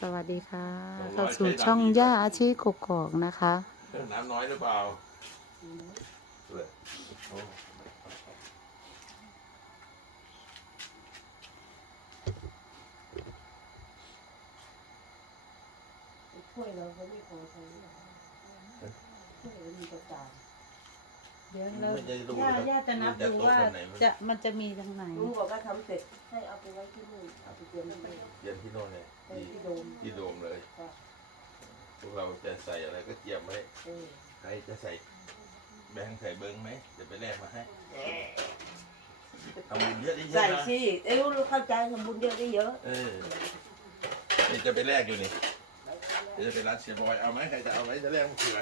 สวัสดีค่ะเข้าสู่ช่องย่าอาชีพกกอกนะคะ น้ำน้อยหรือเปล่าเลยโอ้ถ้วยเราก็ไม่พอใช้ถ้วยเรามีประจาน เดี๋ยวเราไม่ได้รู้ย่านะย่าจะนับดูว่า จะมันจะมีทางไหน ลุงบอกว่าทำเสร็จให้เอาไปไว้ที่นู่นเอาไปเตรียมที่นู่นเย็นที่โน่นเลยไปที่ที่โดมที่โดมเลย ค่ะพวกเราจะใส่อะไรก็เตรียมไว้เออใครจะใส่แบงค์ใส่เบิ้งไหมเดี๋ยวไปแลกมาให้ทำบุญเยอะได้เยใส่อะนะสิเอ้ยรู้เข้าใจทำบุญเยอะได้เยอะเออนี่จะไปแลกอยู่นี่เดี๋ยวจะไปร้านเสียบอยเอาไหมใครจะเอาไหมจะแลกมันคืออะไร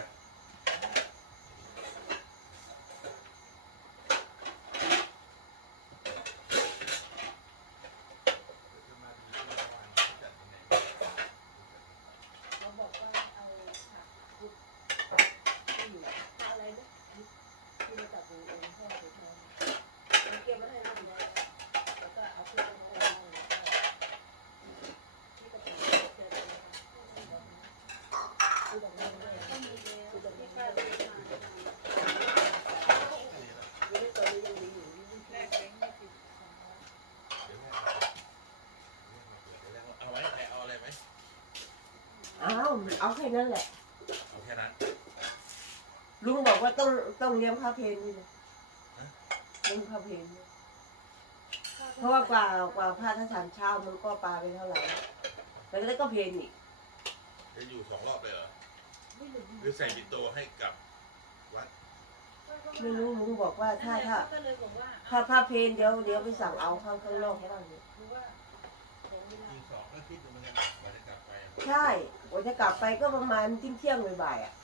เขาบอกว่าเอาผักพุทธที่อะไรนะที่มาจากขององค์พ่อสุธรเอาเก็บไว้ให้ลุงได้แล้วก็เอาขึ้นไปไว้ให้ลุงแล้วก็ที่กระเป๋าเจอเลยนะคะคือดอกไม้ด้วยคือดอกไม้ด้วยอยู่ในตัวนี้ยังมีอยู่ เอาไหมใครเอาอะไรไหม อ้าว เอาแค่นั้นแหละ เอาแค่นั้น ลุงบอกว่าต้องต้องเลี้ยงพระเพนนี่นะเลี้ยงพระเพนนี่เพราะว่ากว่ากว่าพระท่านฉันเช้ามันก็ปลาไปเท่าไหร่แล้วก็ก็เพนอีกจะอยู่สองรอบเลยเหรอ หรือใส่ปินโตให้กับวัดไม่รู้ลุงบอกว่าถ้าถ้า ก็เลยบอกว่าถ้าพระเพนเดี๋ยวเดี๋ยวไปสั่งเอาข้างข้างนอกบ้างเนี่ยรู้ว่าของเวลายิงสองก็คิดดูมันจะ ใช่กว่าจะกลับไปก็ประมาณที่ยงเที่ยงบ่ายๆอะ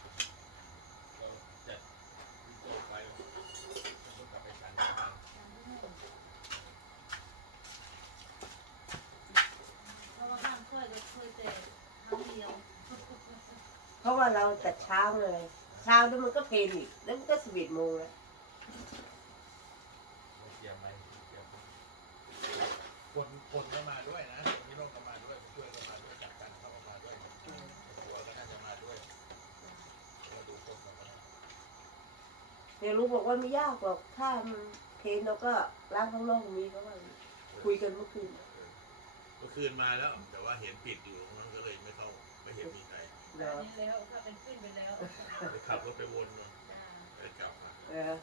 เพราะว่าห้ามค่อยอยแต่เพราะว่าเราจัดเช้าเลยเช้าแล้วมันก็เพนอีกแล้วมันก็สิบเอ็ดโมงแล้วเตรียมไหมเตรียมคนคนก็มาด้วยนะคนที่ร่วมก็มาด้วยช่วยก็มาด้วยจากกันเขาก็มาด้วยตัวก็น่าจะมาด้วยเราดูคนเราก็ได้ เดี๋ยวลุงบอกว่าไม่ยากหรอกถ้ามันเพนเราก็ล้างข้างนอกมีเขาว่าคุยกันเมื่อคืนเมื่อคืนมาแล้ว แต่ว่าเห็นปิดอยู่มันก็เลยไม่เข้าไม่เห็นมีใครเนาะนี่แล้วถ้าเป็นขึ้นไปแล้วไปขับรถไปวนมาจ้าไปกลับมาเออ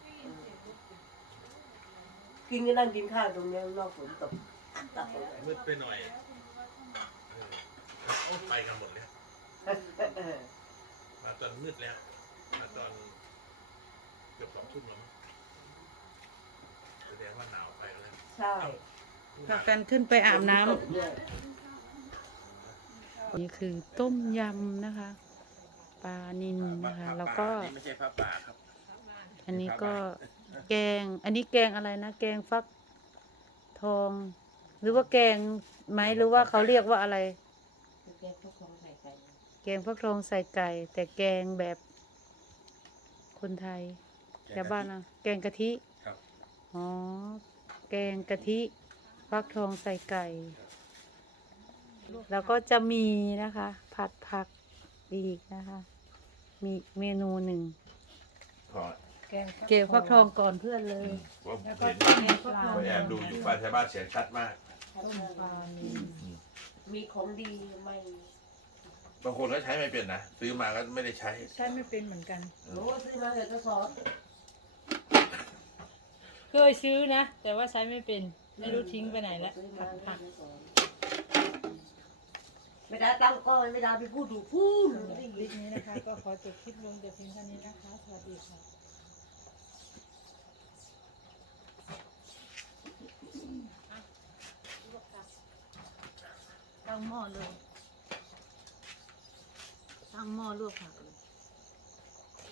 กินก็นั่งกินข้าวตรงเนี้ยนอกฝนตกตัดตรงไหนมืดไปหน่อยเออโอ้ไปกันหมดเลยเออมาตอนมืดแล้วมาตอนเกือบสองทุ่มแล้วมั้งแสดงว่าหนาวไปแล้วใช่พากันขึ้นไปอาบน้ำตกด้วยนี่คือต้มยำนะคะ ปลานินนะคะ แล้วก็นี่ไม่ใช่ผ้าป่าครับ อันนี้ก็แกง อันนี้แกงอะไรนะ แกงฟักทอง หรือว่าแกงไหมหรือว่าเขาเรียกว่าอะไร แกงฟักทองใส่ไก่แกงฟักทองใส่ไก่ แต่แกงแบบคนไทย แถวบ้านนะแกงกะทิครับ อ๋อ แกงกะทิฟักทองใส่ไก่ แล้วก็จะมีนะคะ ผัดผักอีกนะคะ มีเมนูหนึ่งขอแกงเก็บฟักทองก่อนเพื่อนเลยว่าแล้วก็เห็นแกงฟักทองไปแอบดูอยู่ฝ่ายชาวบ้านเสียงชัดมาก ต้มปลามีของดีไม่บางคนก็ใช้ไม่เป็นนะ ซื้อมาก็ไม่ได้ใช้ ใช่ไม่เป็นเหมือนกัน โอ้ซื้อมาเถอะก็ซอส เคยซื้อนะ แต่ว่าใช้ไม่เป็น ไม่รู้ทิ้งไปไหนแล้วซื้อผัมาดผักไม่ได้ตั้งก้อนไม่ได้ไปพูดดูพูดสำหรับคลิปนี้นะคะ ก็ขอจบคลิปลงแต่เพียงเท่านี้นะคะ สวัสดีค่ะตั้งหม้อเลยตั้งหม้อลวกผักเลย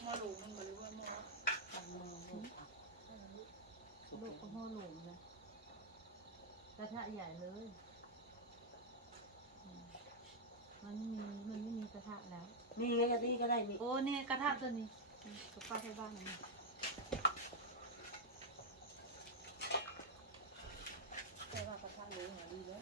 หม้อหลูมันหรือว่าหม้อ ตั้งหม้อลวกผัก ลวกก็หม้อหลุมนะกระทะใหญ่เลยอืมมันไม่มีมันไม่มีกระทะแล้ว นี่ไงก็นี่ก็ได้นี่โอ้นี่กระทะตัวนี้กับป้าที่บ้านนี่แต่ว่ากระทะหนูหาดีแล้ว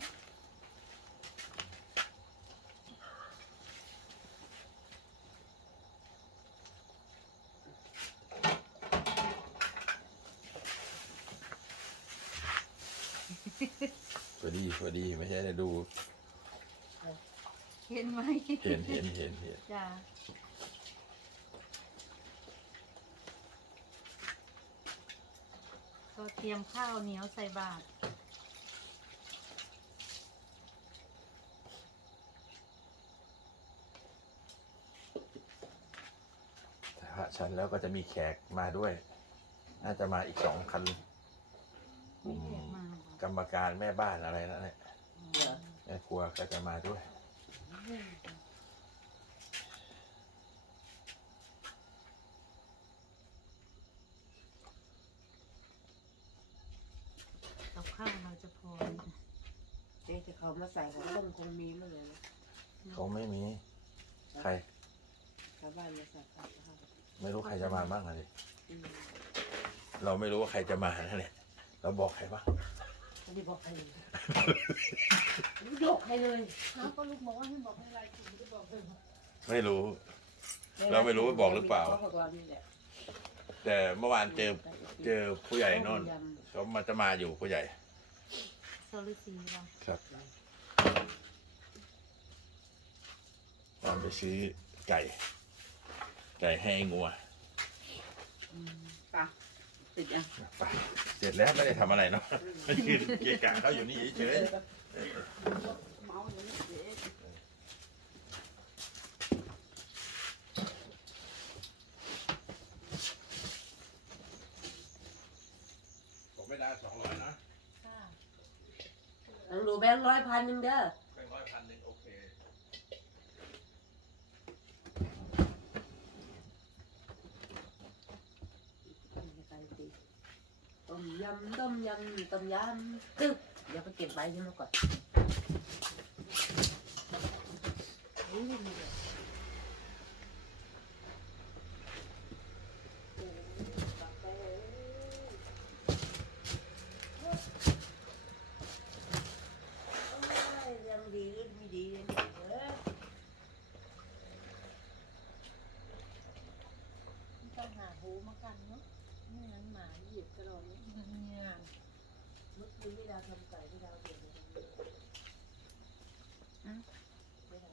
พอดีไม่ใช่ได้ดู เห็นไหมเห็นเห็นเห็นเห็นจ้าก็เตรียมข้าวเหนียวใส่บาตรถ้าฉันแล้วก็จะมีแขกมาด้วย น่าจะมาอีกสองคันไม่แข กมาบอกกรรมการแม่บ้านอะไรนั่นแหละเหรอแม่ครัวก็จะมาด้วย กับข้าวเราจะพอไหมเจ๊จะเขามาใส่ของต้มคงมีมั้งเลยนะเขาไม่มี ใคร ชาวบ้านมาใส่ข้าวข้าวไม่รู้ใครจะมาบ้างอะไรอืมเราไม่รู้ว่าใครจะมานั่นแหละเราบอกใครบ้างไม่ได้บอกใครเลยไม่ได้บอกใครเลยน้าก็ลูกบอกว่าให้บอกให้ไลน์กลุ่มไม่ได้บอกเลยไม่รู้ เราไม่รู้ว่าบอกหรือเปล่าขบอกเรานี่แหละแต่เมื่อวานเจอเจอผู้ใหญ่นนท์ยเขามาจะมาอยู่ผู้ใหญ่โซลิซีเราครับตอนไปซื้อไก่ ไก่ให้งัวำปะ ติดอะไปเสร็จแล้วไม่ได้ทำอะไรเนาะยืนเกียกะเขาอยู่นี่เฉยเมาอยู่นี่เจ๊ๆผมไม่ได้สองร้อยนะค่ะหลังหนูแบงค์ร้อยพันหนึ่งเด้อ เป็นร้อยพันหนึ่งโอเค ต้ม ยำต้มยำต้มยำตึ๊บเดี๋ยวไปเก็บใบนี้มาก่อนอุ้ยนี่เลยโอ้ยกาแฟโอ้ยยังดีหรือไม่ดีเนี่ยเออ ต้องหาหูมากันเนาะไม่งั้นหมาเหยียบตลอดเลยเนี่ย เมื่อพี่ดาวทำไก่พี่ดาวเก็บไว้ตรงนี้ไม่ได้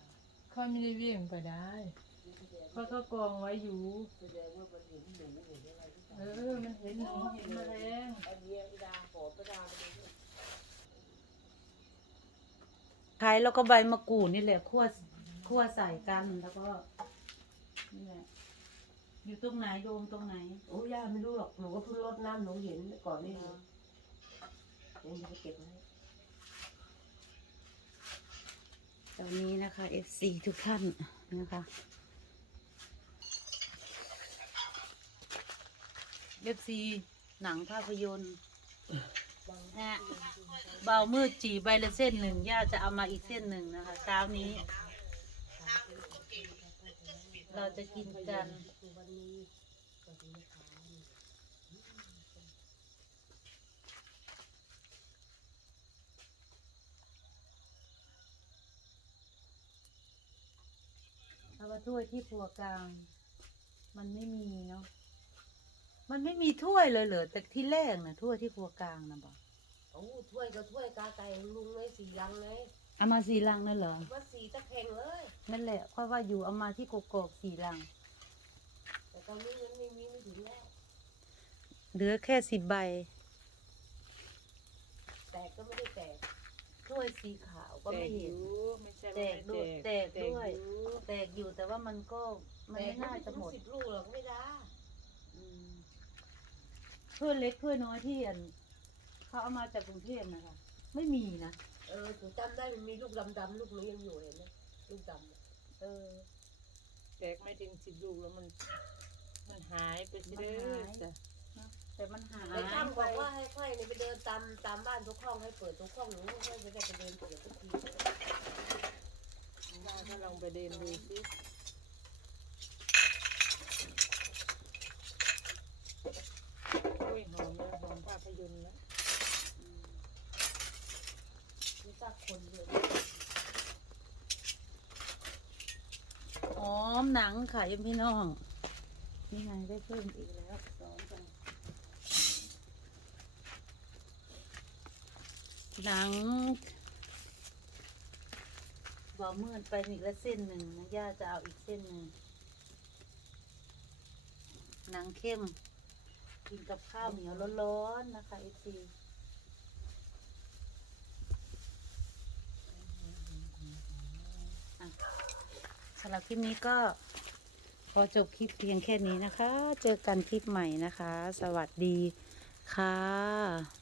ค่อยไม่ได้วิ่งไปได้นี่แสดงเพราะก็กองไว้อยู่ แสดงว่ามันเห็นหนูเห็นอะไรที่เออ มันเห็นหนูเห็นแมลงอันเนี้ยพี่ดาขอพี่ดาไปเลยขายแล้วก็ใบมะกรูดนี่แหละคั่วคั่วใส่กันแล้วก็นี่แหละอยู่ตรงไหนโดมตรงไหน โอ้ย่าไม่รู้หรอก หนูก็เพิ่งรดน้ำหนูเห็นก่อนนี่เอง ยังจะไปเก็บไว้ตอนนี้นะคะ FC ทุกท่านนะคะ FC หนังภาพยนตร์นะฮะเบามืดจีใบละเส้นหนึ่งย่าจะเอามาอีกเส้นหนึ่งนะคะเช้านี้ เราจะกินกัน วันนี้ก็ดีนะคะ ถ้าว่าถ้วยที่ครัวกลาง มันไม่มีเนาะมันไม่มีถ้วยเลยเหรอแต่ที่แรกนะถ้วยที่ครัวกลางนะบอกโอ้ถ้วยก็ถ้วยกาไก่ลุงเลยสี่ลังเลยเอามาสีลังนั่นเหรอว่าสี่ตะแคงเลยนั่นแหละเพราะว่าอยู่เอามาที่กกอกสีลัง แต่ตอนนี้มันไม่มีไม่ถึงแล้วเหลือแค่สิบใบ แตกก็ไม่ได้แตก ถ้วยสีขาวก็ไม่เห็นไม่ใช่แตกด้วยแตกด้วยอยู่แตกอยู่แต่ว่ามันก็มันแตไม่กไม่น่าถึจะงหมดสิบลูกหรอกไม่ได้อืมถ้วยเล็กถ้วยน้อยที่อันเขาเอามาจากกรุงเทพนะคะ ไม่มีนะเออถึงจำได้มันมีลูกดำๆลูกนี้ยังอยู่เห็นไหมลูกดำอะเออแตกไม่ถึงสิบลูกแล้วมัน มันหายไปสิมันเด้หาอยจ้ะ แต่มันหายไอ้ข้ามบอกว่าให้ค่อยนี่ไปเดินตามตามบ้านทุกห้องให้เปิดทุกห้องหนูค่อยจะได้ไปเดินเปิดทุกทีว่าก็ลองไปเดินดูสิอุ้ยหอมเลยหอมภาพยนตร์นะไม่ทราคนเลยหอมหนังค่ะยมพี่น้องนี่ไงได้เพิ่มอีกแล้วสองจัง หนังบ่าวมืดไปอีกละเส้นหนึ่งนะย่าจะเอาอีกเส้นหนึ่งหนังเข้ม กินกับข้าวเหนียวร้อนๆนะคะเอซีสำหรับคลิปนี้ก็พอจบคลิปเพียงแค่นี้นะคะ เจอกันคลิปใหม่นะคะ สวัสดีค่ะ